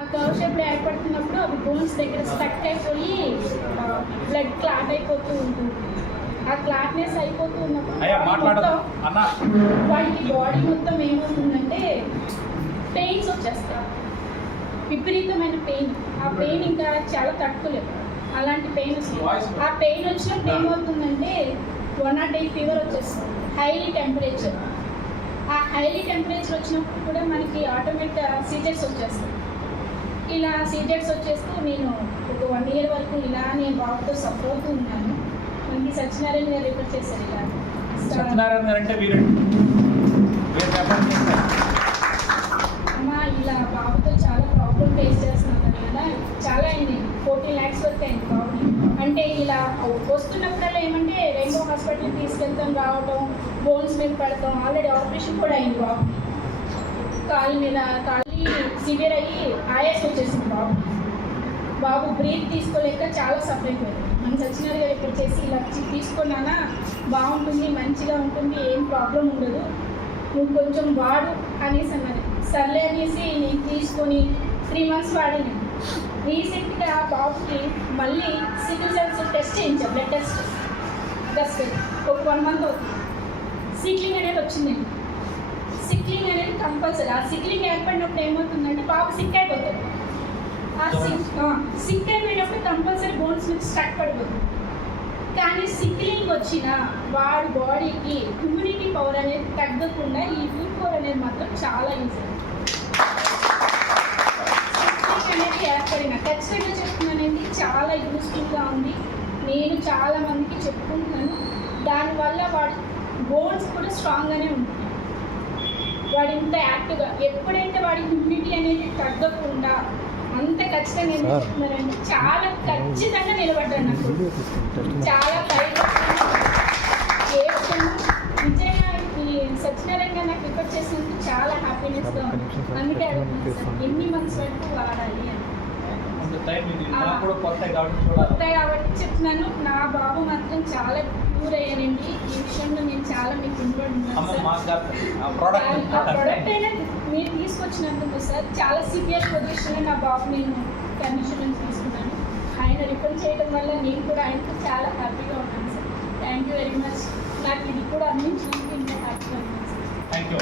ఆ కర్వ్ షేప్లో ఏర్పడుతున్నప్పుడు అవి బోన్స్ దగ్గర స్టక్ అయిపోయి బ్లడ్ క్లాట్ అయిపోతూ ఉంటుంది. ఆ క్లాట్నెస్ అయిపోతూ ఉన్నప్పుడు వాటికి బాడీ మొత్తం ఏమవుతుందంటే పెయిన్స్ వచ్చేస్తాయి, విపరీతమైన పెయిన్. ఆ పెయిన్ ఇంకా చాలా తట్టుకోలేదు, అలాంటి పెయిన్ వస్తుంది. ఆ పెయిన్ వచ్చినప్పుడు ఏమవుతుందంటే 108 ఫీవర్ వచ్చేస్తుంది, హైలీ టెంపరేచర్. ఆ హైలీ టెంపరేచర్ వచ్చినప్పుడు కూడా మనకి ఆటోమేటిక్ సీజర్స్ వచ్చేస్తాయి. ఇలా సీజర్స్ వచ్చేస్తూ నేను ఒక 1 year వరకు ఇలా నేను బాబుతో సఫర్ అవుతూ ఉన్నాను. మనకి సత్యనారాయణ గారు రిఫర్ చేశారు. ఇలా సత్యనారాయణ గారు అంటే అమ్మ ఇలా బాబుతో చాలా ప్రాబ్లం ఫేస్ చేస్తున్నాను కదా, చాలా అయింది, 14 lakhs వరకు అయింది బాబుని. అంటే ఇలా వస్తున్నప్పుడల్లా ఏమంటే రెండో హాస్పిటల్కి తీసుకెళ్తాం, రావటం, బోన్స్ మీద పడతాం. ఆల్రెడీ ఆపరేషన్ కూడా అయింది బాబు, కాలు మీద కాలు సివియర్ అయ్యి ఆయాస్ వచ్చేసింది బాబు బ్రీత్ తీసుకోలేక చాలా సఫర్ అయిపోయింది. మన సత్యనారాయణ గారు ఇక్కడ చేసి ఇలా తీసుకున్నానా బాగుంటుంది, మంచిగా ఉంటుంది, ఏం ప్రాబ్లం ఉండదు, నువ్వు కొంచెం వాడు అనేసి అన్నది. సర్లే అనేసి నేను తీసుకొని 3 months వాడాను. రీసెంట్గా ఆ బాబుకి మళ్ళీ సికిల్ సెల్స్ టెస్ట్ చేయించాను, బ్లడ్ టెస్ట్ ఒక 1 month అవుతుంది. సీక్లింగ్ అనేది వచ్చిందండి. సిక్లింగ్ అనేది కంపల్సరీ. ఆ సిక్లింగ్ ఏర్పడినప్పుడు ఏమవుతుందంటే బాబు సిక్ అయిపోతాడు. ఆ సిక్ అయిపోయినప్పుడు కంపల్సరీ బోన్స్ మీద స్టక్ పడిపోతుంది. కానీ సిక్లింగ్ వచ్చిన వాడి బాడీకి ఇమ్యూనిటీ పవర్ అనేది తగ్గకుండా ఈ V4 అనేది మాత్రం చాలా యూజ్ అవుతుంది. సిక్లింగ్ అనేది ఏర్పడిన ఖచ్చితంగా చెప్తున్నానండి, చాలా యూస్ఫుల్గా ఉంది. నేను చాలా మందికి చెప్పుకుంటున్నాను. దానివల్ల వాడి బోన్స్ కూడా స్ట్రాంగ్గానే ఉంటుంది. వాడు ఇంత యాక్టివ్గా ఎప్పుడైతే వాడి ఇమ్యూనిటీ అనేది తగ్గకుండా అంత ఖచ్చితంగా ఏం చెప్తున్నారంటే చాలా ఖచ్చితంగా నిలబడ్డాడు. నాకు చాలా నిజంగా ఈ సత్యనారాయణ గారు నాకు రికార్డ్ చేసినందుకు చాలా హ్యాపీనెస్గా ఉంది. అందుకే ఎన్ని మంత్స్ వరకు వాడాలి అని కొత్త కాబట్టి చెప్తున్నాను. నా బాబు మాత్రం చాలా క్యూర్ అయ్యానండి. ఈ విషయంలో నేను చాలా మీకు ఆ ప్రోడక్ట్ అయినా మీరు తీసుకొచ్చినందుకు సార్ చాలా సివియర్ పొజిషన్లో నా బాబు నేను కండిషన్ నుంచి తీసుకున్నాను. ఆయన రిఫర్ చేయడం వల్ల నేను కూడా ఆయనకు చాలా హ్యాపీగా ఉన్నాను sir. Thank you very much. నాకు ఇది కూడా అందించినందుకు ఇంకా హ్యాపీగా ఉన్నాను సార్. Thank you.